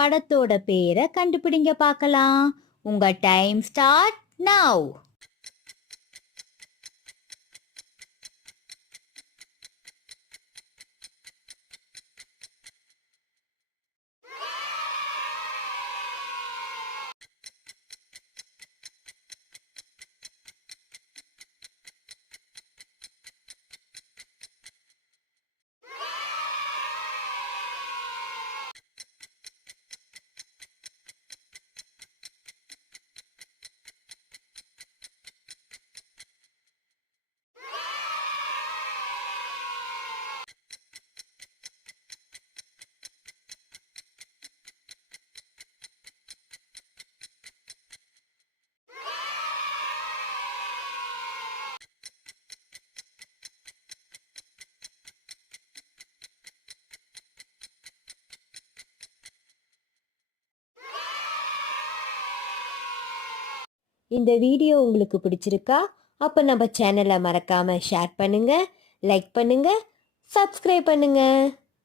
படத்தோட பேரை கண்டுபிடிங்க பார்க்கலாம். உங்க டைம் ஸ்டார்ட் நவ் இந்த வீடியோ உங்களுக்கு பிடிச்சிருக்கா அப்போ நம்ம சேனலை மறக்காமல் ஷேர் பண்ணுங்கள் லைக் பண்ணுங்கள் சப்ஸ்கிரைப் பண்ணுங்கள்